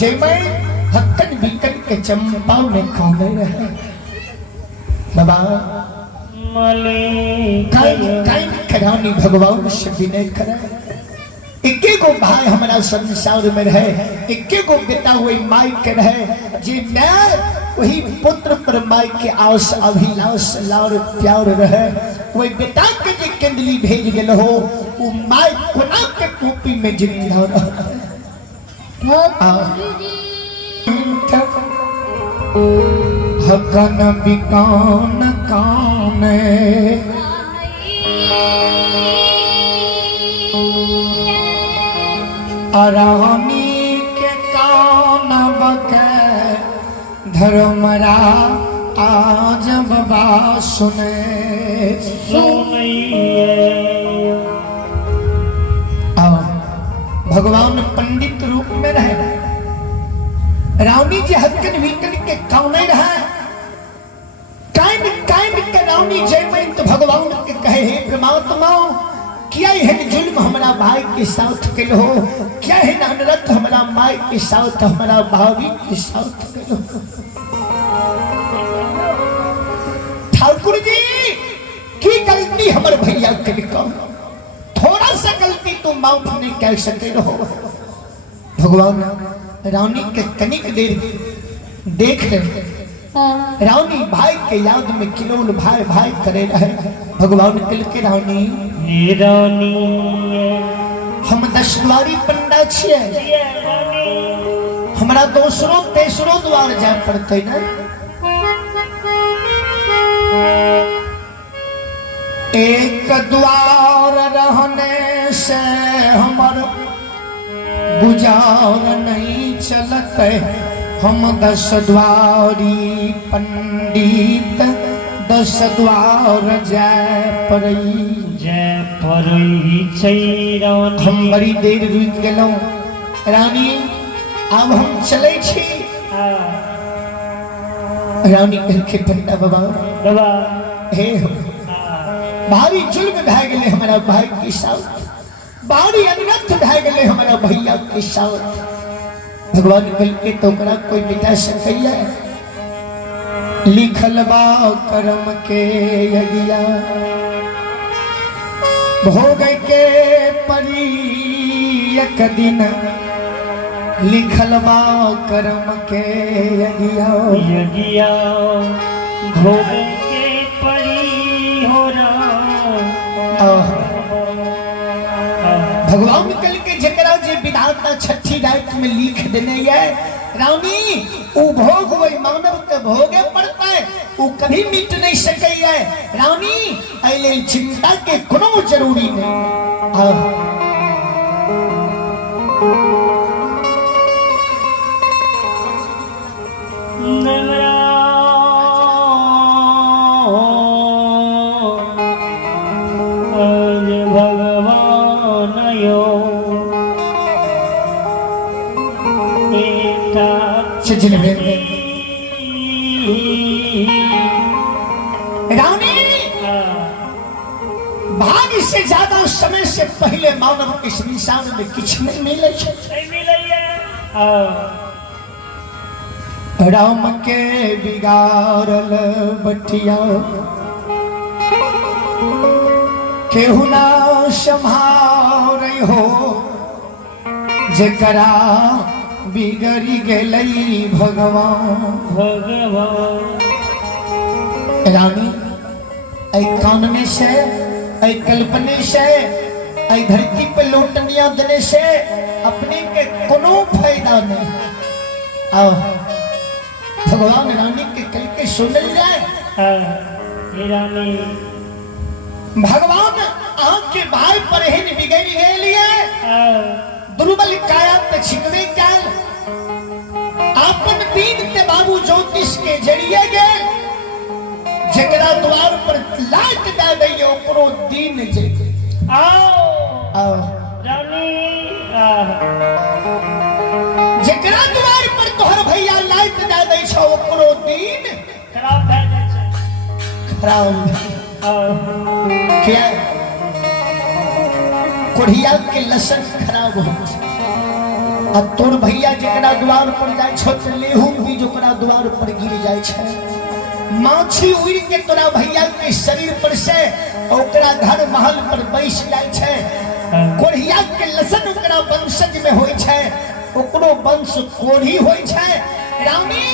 जय मैं हक्कन बिकन के चंपा में कौन रहे बाबा काई करानी भगवान से विनय करे। इक्के को भाई हमारा संसार में रहे, इक्के को बेटा हुए माई के रहे, जे मैं वही पुत्र पर माई के आस अभिलाष लार प्यार रहे, वही बेटा के जे केंदली भेज गेल हो वो माई कोना के कॉपी में जिंदा रहे। हकन बिकान काने अरानी के कान बके धर्मरा आज बाबा सुने भगवान पंडित रूप में रहे। रावणी जी हक्कन विकन के कौने रहा कायन कायन के रावणी जय मैं तो भगवान के कहे हे परमात्मा क्या है जुल्म हमारा भाई के साथ के हो, क्या है नरक हमारा माई के साथ हमारा भाभी के साथ के हो। ठाकुर जी की गलती हमारे भैया के लिखो, थोड़ा सा गलती तो माफ नहीं कह सके रहो। भगवान रावणी के कनिक देर देख रहे, रावणी भाई के याद में किलोल भाई भाई करे रहे। भगवान कल के रावणी हम 10 द्वारी पंडा छिए, हमरा दूसरो तेसरो द्वार जाए पड़ते ना। एक द्वार रहने से हमर गुजार नहीं चलते, हम 10 द्वारी पंडित 10 द्वार जाय पड़ई हम बड़ी देर रुक गेलौं। रानी अब हम चले छी। रानी कहके पंडा बाबा हे हो भारी जुल्म भए गेले हमारा भाई के साथ, भारी अनर्थ भए गेले हमारा भैया के साथ। भगवान कल के टोकरा कोई मिटा सकैया, लिखल बा कर्म के यज्ञा भोग के परी एक दिन, लिखल बा कर्म के यज्ञा भोग के परी हो रहा। भगवान कल के जकरा जे विधाता छठी रात में लिख देने ये रानी उ भोग वही मानव के भोगे पड़ता है, वो कभी मिट नहीं सके है। रानी ऐले चिंता के कोनो जरूरी नहीं। रानी भाग्य से ज्यादा समय से पहले मानव के संसार में कुछ नहीं मिले। राम के बिगाड़ल बटिया केहू ना संभाल हो, जकरा बिगड़ी गेलई भगवान। रानी ऐ कानने से ऐ कल्पने से ऐ धरती पे लौटनिया देने से अपने के कोनो फायदा नहीं। आओ भगवान रानी के कल के सुनल जाए। रानी भगवान आँख के भाई पर ही बिगड़ गेलिए, दुर्बल काया पे छिकवे कैल आपन दीन ते बाबू ज्योतिष के जरिए गए, जकरा द्वार पर लाट दे दैयो ओकरो दीन जे। आओ रानी जकरा द्वार पर तोहर भैया लाट दे दै छौ ओकरो दीन खराब भए जाइ छै। खराब क्या कोढ़िया के लसन खराब हो। अब तोर भैया जकरा द्वार पर जाय छ त लेहू भी जकरा द्वार पर गिर जाय छ। माछी उड़ के तोरा भैया के शरीर पर से ओकरा घर महल पर बैस जाय छ। कोढ़िया के लसन ओकरा वंशज में होय छ, ओकरो वंश कोढ़ी होय छ। रानी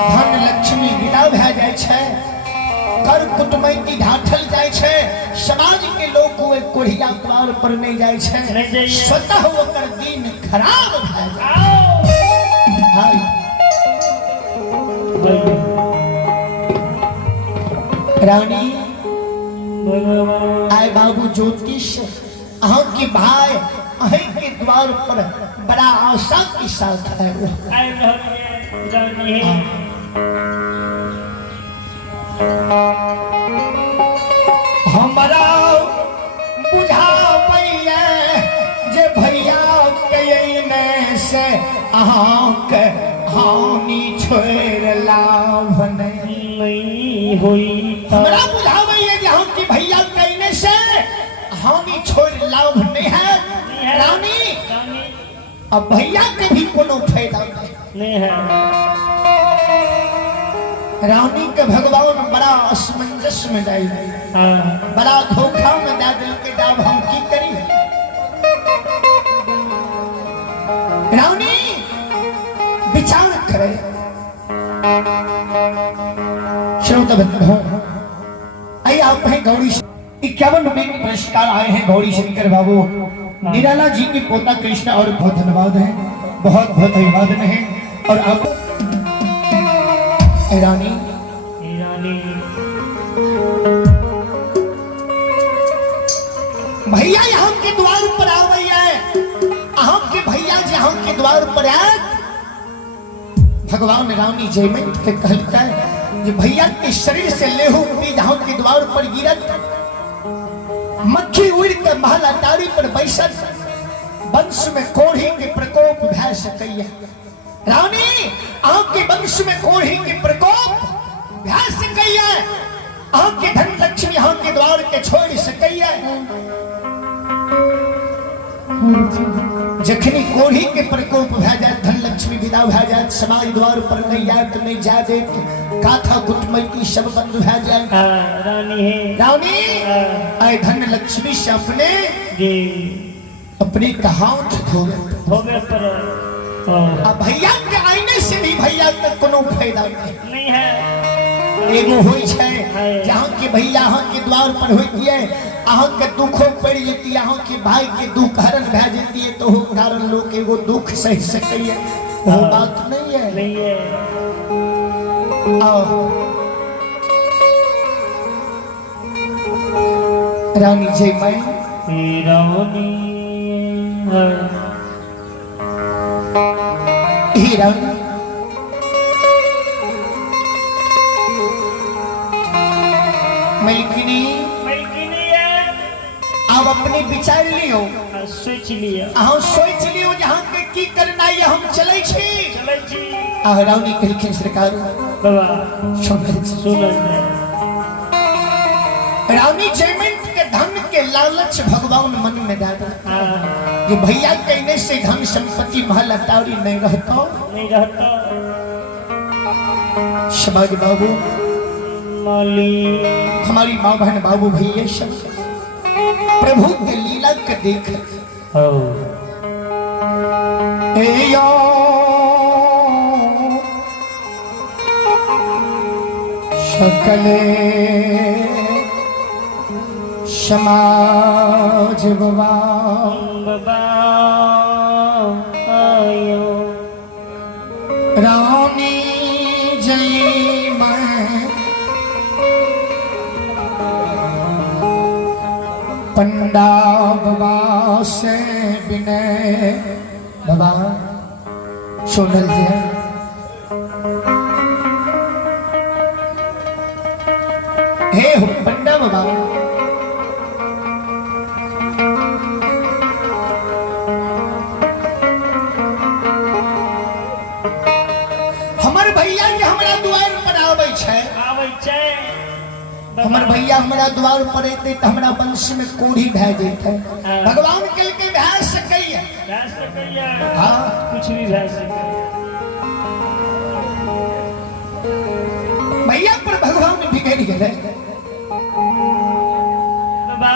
धन लक्ष्मी विदा भए जाय छ, कर कुटमैती ढाठल जाय छै, समाज के लोग कोढ़िया द्वार पर नहीं जाय छै, स्वतः ओकर दिन खराब भए जाय। रानी आय बाबू ज्योतिष अहाँ के भाई अहीं के द्वार पर बड़ा आशा के साथ है। हमारा बुझावैया जे भैया कयने से अहाँके हानि छोड़ लाभ नहीं हुई। हमारा बुझावैया जे अहाँ की भैया कयने से हानि छोड़ लाभ नहीं है। रानी अब भैया के भी कोनो फायदा नहीं है। रानी के भगवान बड़ा असमंजस में जाई, बड़ा धोखा में दे दिल के दाब हम की करी। रानी विचार करे। श्रोता बंधु आइए आप हैं गौरी 51 में पुरस्कार आए हैं गौरी शंकर बाबू निराला जी के पोता कृष्णा और बहुत धन्यवाद है, बहुत बहुत अभिवादन है। और अब रानी भैया यहाँ के द्वार पर आ गई है, अहाँ के भैया यहाँ के द्वार पर आए। भगवान रानी जयमंत के कहता है कि भैया के शरीर से लेहू भी यहाँ के द्वार पर गिरत, मक्खी उड़ के महल अटारी पर बैसत, वंश में कोढ़ी के प्रकोप भय सकैया। रानी आपके वंश में कोढ़ी के प्रकोप भय सकैया, आपके धन लक्ष्मी यहाँ के द्वार के छोड़ सकैया। जखनी कोढ़ी के प्रकोप भय जाए, धन लक्ष्मी विदा भय जाए, समाज द्वार पर नहीं जाए तो नहीं जा दे, काथा कुटमैती सब बंद भय जाए। रानी आए धन लक्ष्मी से अपनी हाथ धोवे पर अब भैया के आईने से भी भैया के कोनो फायदा नहीं है। एगो होई छै जहाँ के भैया अहाँ के द्वार पर होती है, अहाँ के दुखो पड़ जेती, अहाँ के भाई के दुख हरण भए जेती है, तो हो कारण लोग एगो दुख सह सकैया, वो बात नहीं है। नहीं है। रानी जय मैं रानी रानी मलकिनी आप अपने विचार लियो, सोच लियो, सोच लियो जहाँ के की करना है हम चले छी। रानी कहलखिन सरकार रानी जयमंत के धन के लालच भगवान मन में डाल कि भैया कहने से धन संपत्ति महल अटारी नहीं रहता। समाज बाबू हमारी माँ बहन बाबू भैया सब प्रभु के लीला के देख सकले समाज बाबा रानी जय मैं पंडा बाबा से विनय बाबा सोनल जी हे हो पंडा बाबा हमर भैया के हमरा द्वार पर आबै छै हमर भैया हमरा द्वार पर एते त हमरा वंश में कोढ़ी भए जैते। भगवान कल के भए सकैया भै सकैया हाँ कुछ भी भै सकैया मैया पर भगवान बिगड़ गए। बाबा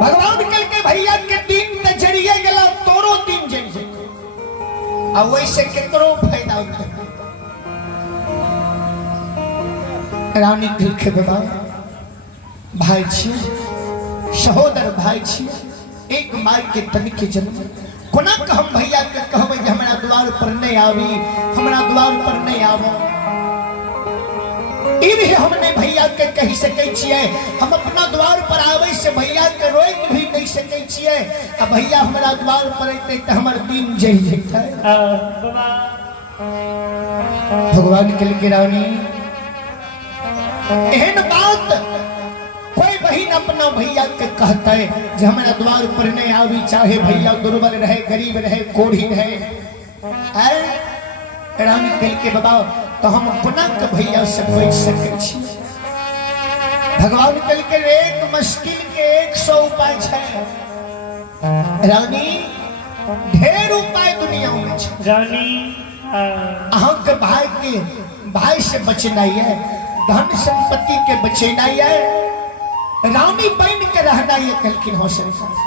भगवान कल के भैया के दिन त जरिए गला तोरो दिन जरि जेते आ वैसे केकरो फायदा नहीं। रानी दिल के बाबा भाई छियै, सहोदर भाई छियै, एक माय के तनिक के जन्म कोना के हम भैया के कहबै जे हमरा द्वार पर नहीं आवी, हमरा द्वार पर नहीं आवो। ई भी हमने भैया के कहि सकै छियै, हम अपना द्वार पर आवे से भैया के रोक भी नहीं सकै छियै। आ भैया हमरा द्वार पर अइते त हमर दिन जहि जेतै। बाबा भगवान कल के रानी एहन बात कोई बहन अपना भैया के कहता है जे हमारा द्वार पर नहीं आवी, चाहे भैया दुर्बल रहे, गरीब रहे, कोढ़ी रहे। रानी कल के बाबा तो हम कोना के भैया से बच सकै छी। भगवान कल के एक मुश्किल के 100 उपाय है। रानी ढेर उपाय दुनिया में है। रानी अहाँ के भाई से बचना है, धन संपत्ति के बचना है, रानी बन के रहना है। कलकिन हो सके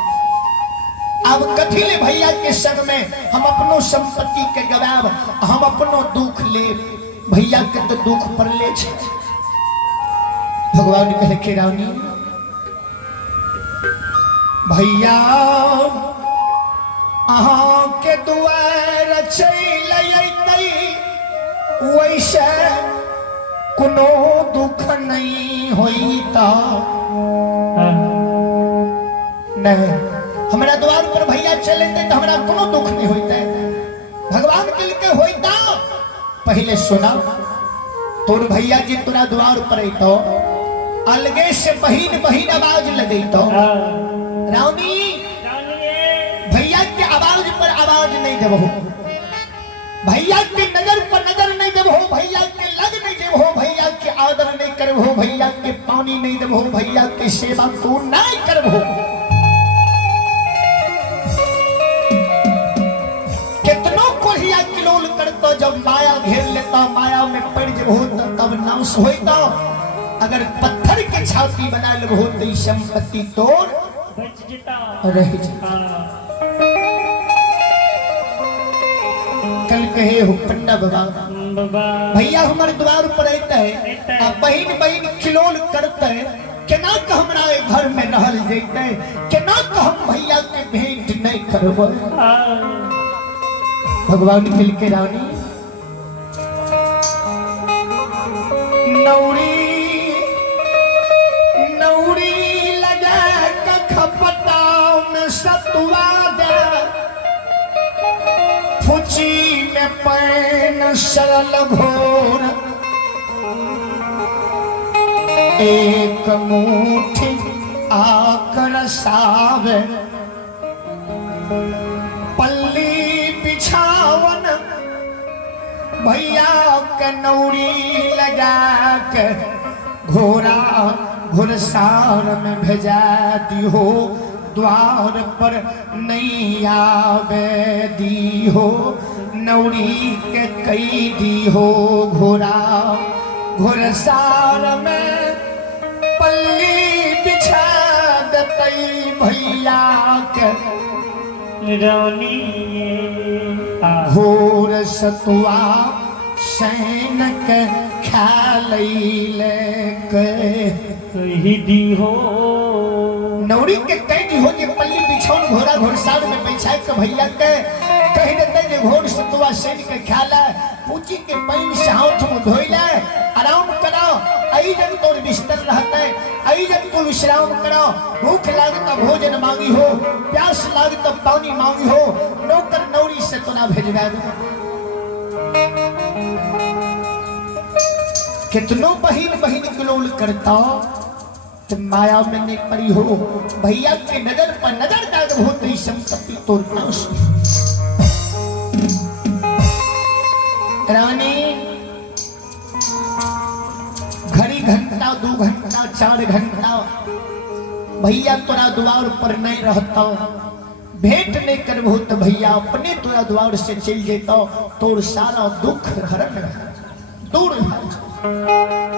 अब कथी ले भैया के संग में हम अपनो संपत्ति के गवाब, हम अपनो दुख ले, भैया के तो दुख पर ले छे। भगवान कहे के रानी भैया अहाँ के दुआर चल अइतै, वैसे कोनो दुख नहीं होइता। नहीं हमरा द्वार पर भैया चले तो हमरा कोनो दुख नहीं होता। भगवान के लिए होता पहले सुना, तोर भैया जी तोरा द्वार पर अइतो, अलगे से बहिन बहिन आवाज लगैतो। रानी भैया के आवाज पर आवाज नहीं देबहो, भैया के नजर पर नजर नहीं देबहो, भैया के लग नहीं देबहो, भैया के आदर नहीं करबहो, भैया के पानी नहीं देबहो, भैया के सेवा तू नहीं करबहो। कितनो कोढ़िया किलोल करतो, जब माया घेर लेता, माया में पड़ जबहो तब नाश होता। अगर पत्थर के छाती बना लेबहो तो ई संपत्ति तोड़ बच जेता रह जेता। कल कहे हो पंडा बाबा भैया हमारे द्वार पर रहता है, बहन बहन खिलौल करते है, केना के हमरा घर में रहल जैते, केना के हम भैया के भेंट नहीं करबो। भगवान मिल के रानी नौरी नौरी लगा के खपटाओ में सतुआ दे, फुची में पैन सरल घोर, एक मुट्ठी आकर सावे, पल्ली बिछावन भैया के नौरी लगा के घोड़ा घुड़सार में भेजा दिहो, द्वार पर नहीं आवे दिहो, नौरी के कई दिहो, घोड़ा घुड़सार में पल्ली बिछा दतई भैया के रानी घोर सतुआ सैन के ख्यालैले के कही दी हो। नौरी के कह दी हो जे पल्ली बिछौन घोड़ा घोड़सार में बैठा के भैया के कह देते जे घोर सतुआ सैन के ख्याला, पूची के पैन से हाथ मुंह धोइले, आराम करो, आई जब तोर बिस्तर रहते, आई जब तू विश्राम करो, भूख लागे तो भोजन मांगी हो, प्यास लागे तो पानी मांगी हो, नौकर नौरी से तो ना भेजवा दो। कितनो बहिन बहिन किलोल करता तो माया में नहीं पड़ी हो, भैया के नजर पर नजर डाल हो तो संपत्ति तो नाश। रानी घड़ी घंटा 2 घंटा 4 घंटा भैया तोरा द्वार पर नहीं रहता, भेंट नहीं करबो तो भैया अपने तोरा द्वार से चल जेतो, तोर सारा दुख हरण दूर भ